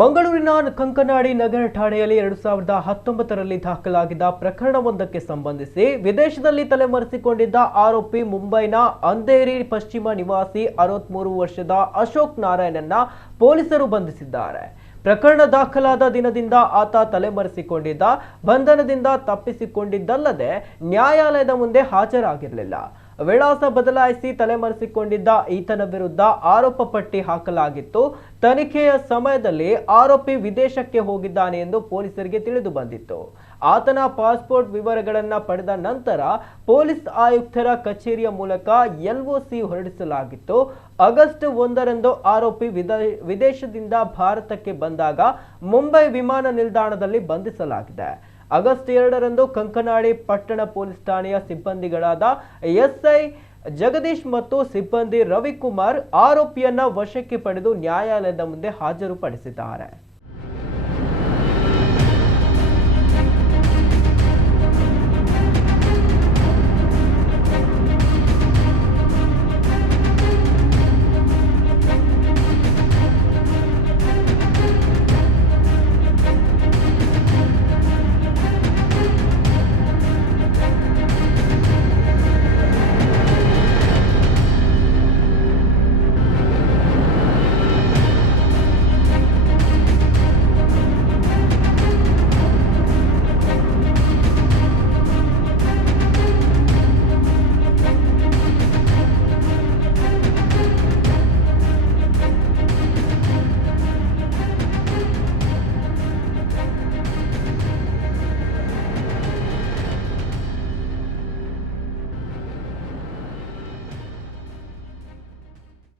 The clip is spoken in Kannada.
ಮಂಗಳೂರಿನ ಕಂಕನಾಡಿ ನಗರ ಠಾಣೆಯಲ್ಲಿ 2019ರಲ್ಲಿ ದಾಖಲಾಗಿದ್ದ ಪ್ರಕರಣವೊಂದಕ್ಕೆ ಸಂಬಂಧಿಸಿ ವಿದೇಶದಲ್ಲಿ ತಲೆಮರೆಸಿಕೊಂಡಿದ್ದ ಆರೋಪಿ ಮುಂಬೈನ ಅಂಧೇರಿ ಪಶ್ಚಿಮ ನಿವಾಸಿ 63 ವರ್ಷದ ಅಶೋಕ್ ನಾರಾಯಣನ್ನ ಪೊಲೀಸರು ಬಂಧಿಸಿದ್ದಾರೆ. ಪ್ರಕರಣ ದಾಖಲಾದ ದಿನದಿಂದ ಆತ ತಲೆಮರೆಸಿಕೊಂಡಿದ್ದ, ಬಂಧನದಿಂದ ತಪ್ಪಿಸಿಕೊಂಡಿದ್ದಲ್ಲದೆ ನ್ಯಾಯಾಲಯದ ಮುಂದೆ ಹಾಜರಾಗಿರಲಿಲ್ಲ. ವಿಳಾಸ ಬದಲಾಯಿಸಿ ತಲೆಮರೆಸಿಕೊಂಡಿದ್ದ ಈತನ ವಿರುದ್ಧ ಆರೋಪ ಪಟ್ಟಿ ಹಾಕಲಾಗಿತ್ತು. ತನಿಖೆಯ ಸಮಯದಲ್ಲಿ ಆರೋಪಿ ವಿದೇಶಕ್ಕೆ ಹೋಗಿದ್ದಾನೆ ಎಂದು ಪೊಲೀಸರಿಗೆ ತಿಳಿದು ಬಂದಿತ್ತು. ಆತನ ಪಾಸ್ಪೋರ್ಟ್ ವಿವರಗಳನ್ನು ಪಡೆದ ನಂತರ ಪೊಲೀಸ್ ಆಯುಕ್ತರ ಕಚೇರಿಯ ಮೂಲಕ LOC ಹೊರಡಿಸಲಾಗಿತ್ತು. ಆಗಸ್ಟ್ 1ರಂದು ಆರೋಪಿ ವಿದೇಶದಿಂದ ಭಾರತಕ್ಕೆ ಬಂದಾಗ ಮುಂಬೈ ವಿಮಾನ ನಿಲ್ದಾಣದಲ್ಲಿ ಬಂಧಿಸಲಾಗಿದೆ. ಆಗಸ್ಟ್ 2ರಂದು ಕಂಕನಾಡಿ ಪಟ್ಟಣ ಪೊಲೀಸ್ ಠಾಣೆಯ ಸಿಬ್ಬಂದಿಗಳಾದ SI ಜಗದೀಶ್ ಮತ್ತು ಸಿಬ್ಬಂದಿ ರವಿಕುಮಾರ್ ಆರೋಪಿಯನ್ನ ವಶಕ್ಕೆ ಪಡೆದು ನ್ಯಾಯಾಲಯದ ಮುಂದೆ ಹಾಜರುಪಡಿಸಿದ್ದಾರೆ.